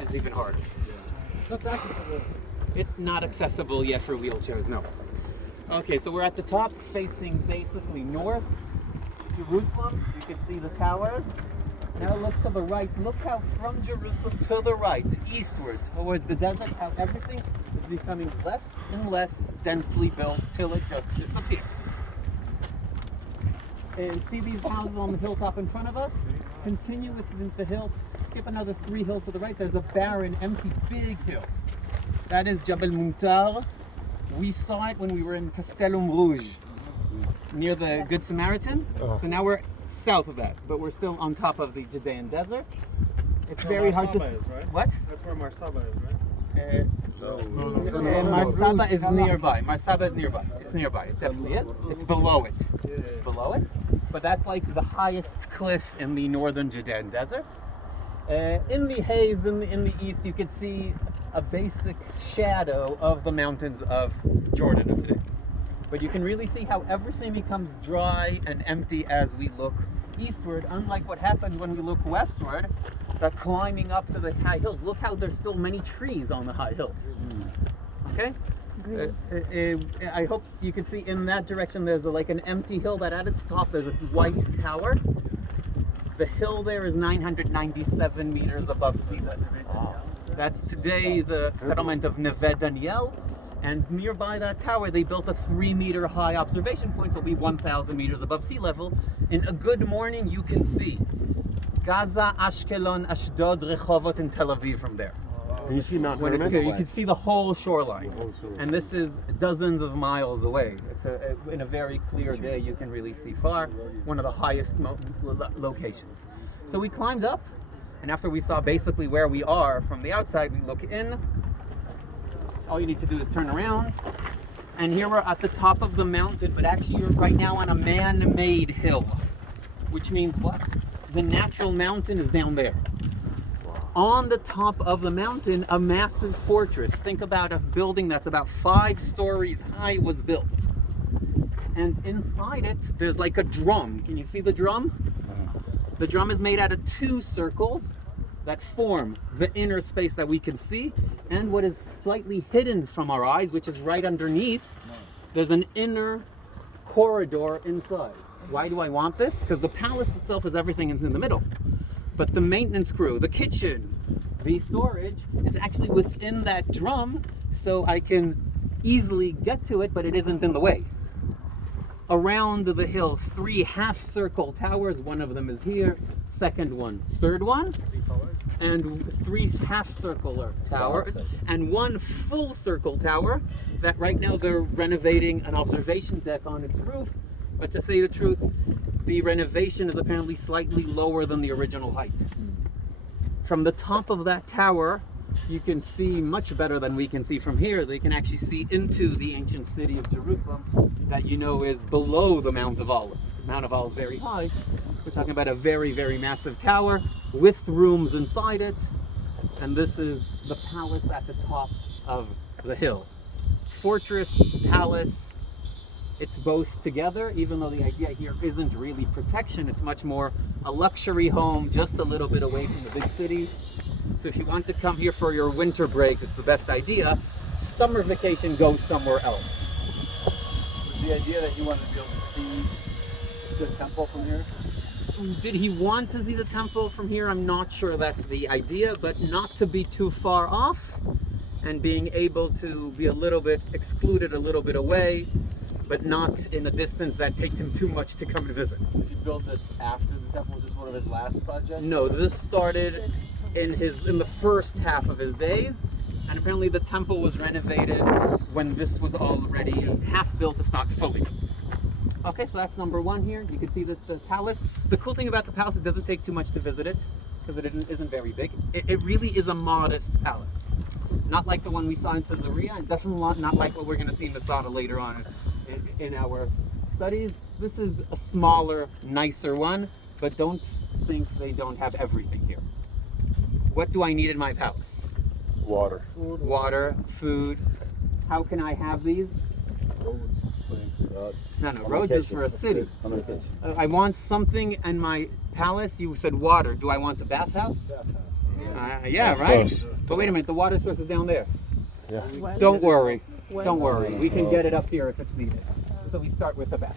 is even harder. Yeah. It's not accessible. It's not accessible yet for wheelchairs, no. Okay, so we're at the top, facing basically north, Jerusalem. You can see the towers. Now look to the right. Look how from Jerusalem to the right, eastward, towards the desert, how everything is becoming less and less densely built till it just disappears. And see these houses on the hilltop in front of us? Continue with the hill, skip another 3 hills to the right. There's a barren, empty, big hill. That is Jabal Muntar. We saw it when we were in Castellum Rouge, near the Good Samaritan. So now we're south of that, but we're still on top of the Judean desert. It's very hard to see. Right? What? That's where Marsaba is, right? Marsaba is nearby. Marsaba is nearby. It's nearby. It definitely is. It's below it. It's below it. But that's like the highest cliff in the northern Judean desert. In the haze in the east, you can see a basic shadow of the mountains of Jordan of today. But you can really see how everything becomes dry and empty as we look eastward, unlike what happens when we look westward, the climbing up to the high hills. Look how there's still many trees on the high hills. Okay? I hope you can see in that direction there's like an empty hill that at its top there's a white tower. The hill there is 997 meters above sea level. That's today the settlement of Neve Daniel. And nearby that tower, they built a 3-meter high observation point, so it'll be 1,000 meters above sea level. In a good morning, you can see Gaza, Ashkelon, Ashdod, Rehovot, and Tel Aviv from there. And you see Mount When it's Hermon? clear, you can see the whole shoreline. And this is dozens of miles away. It's in a very clear day, you can really see far. One of the highest locations. So we climbed up, and after we saw basically where we are from the outside, we look in. All you need to do is turn around, and here we're at the top of the mountain, but actually you're right now on a man-made hill, which means what? The natural mountain is down there. On the top of the mountain, a massive fortress. Think about a building that's about 5 stories high was built. And inside it, there's like a drum. Can you see the drum? The drum is made out of 2 circles that form the inner space that we can see, and what is slightly hidden from our eyes, which is right underneath, there's an inner corridor inside. Why do I want this? Because the palace itself is everything is in the middle. But the maintenance crew, the kitchen, the storage is actually within that drum, so I can easily get to it, but it isn't in the way. Around the hill, 3 half-circle towers. One of them is here, second one, third one, and 3 half-circular towers, and 1 full-circle tower that right now they're renovating an observation deck on its roof. But to say the truth, the renovation is apparently slightly lower than the original height. From the top of that tower, you can see much better than we can see from here. They can actually see into the ancient city of Jerusalem that you know is below the Mount of Olives. The Mount of Olives is very high. We're talking about a very, very massive tower with rooms inside it. And this is the palace at the top of the hill. Fortress, palace, it's both together, even though the idea here isn't really protection. It's much more a luxury home, just a little bit away from the big city. So if you want to come here for your winter break, it's the best idea. Summer vacation, go somewhere else. Was the idea that you wanted to be able to see the temple from here? Did he want to see the temple from here? I'm not sure that's the idea, but not to be too far off and being able to be a little bit excluded, a little bit away, but not in a distance that takes him too much to come and visit. Did he build this after the temple? Was this one of his last projects? No, this started in the first half of his days, and apparently the temple was renovated when this was already half built, if not fully built. Okay, so that's number 1 here. You can see that the palace. The cool thing about the palace, it doesn't take too much to visit it because it isn't very big. It really is a modest palace. Not like the one we saw in Caesarea, and definitely not like what we're going to see in Masada later on in our studies. This is a smaller, nicer one, but don't think they don't have everything here. What do I need in my palace? Water. Water, food. How can I have these? No, roads is for a city. I want something in my palace. You said water. Do I want a bathhouse? Yeah, right. Close. But wait a minute, the water source is down there. Yeah. Don't worry. Don't worry. We can get it up here if it's needed. So we start with the back.